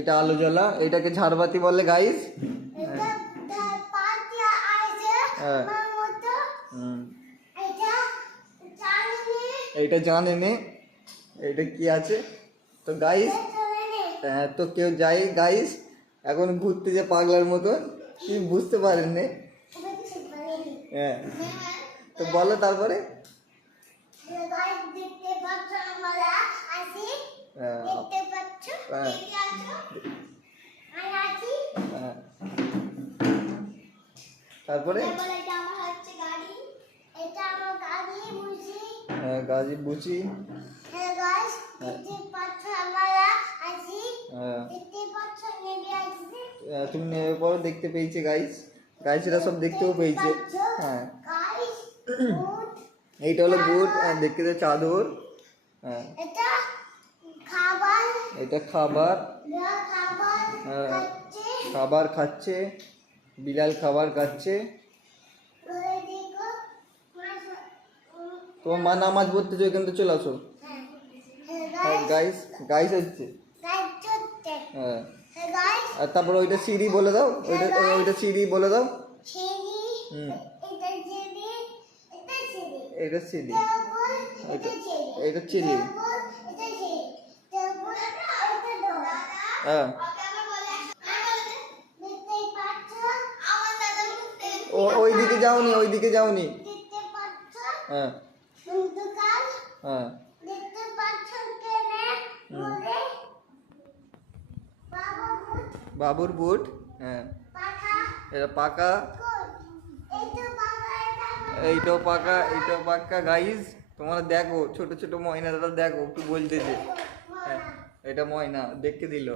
এটা আলো জ্বলা, এটাকে ঝাড়বাতি বলে গাইস। হ্যাঁ এইটা জানে নে এইটা কি আছে তো গাইস। হ্যাঁ তো কেউ যাই গাইস, এখন ঘুরতে যে পাগলার মতো কি বুঝতে পারেন নে। হ্যাঁ তো বলো তারপরে। তারপরে গাড়ি বুঝি। তুমি নেমে পড়ো, দেখতে পেয়েছে গাইস, গাইসেরা সব দেখতেও পেয়েছে। হ্যাঁ এইটা হলো বুট, দেখতে তো চাদর। হ্যাঁ এটা খাবার, খাবার খাচ্ছে, বিড়াল খাবার খাচ্ছে। তোমার মা নামাজ পড়তেছো, এখান থেকে চলে আসো। গাইস গাইস হচ্ছে। হ্যাঁ আর তারপর ওইটা সিঁড়ি বলে দাও, ওইটা সিঁড়ি বলে দাও। এটা সিঁড়ি, এটা সিঁড়ি। হ্যাঁ ওইদিকে যাওনি, ওইদিকে যাওনি। হ্যাঁ হ্যাঁ বাবুর বুট। হ্যাঁ এটা পাকা, এইটাও পাকা, এইটাও পাকা গাইস। তোমরা দেখো ছোট ছোট ময়নাটা দেখো কি বলতেছে। হ্যাঁ এটা ময়না দেখতে দিল।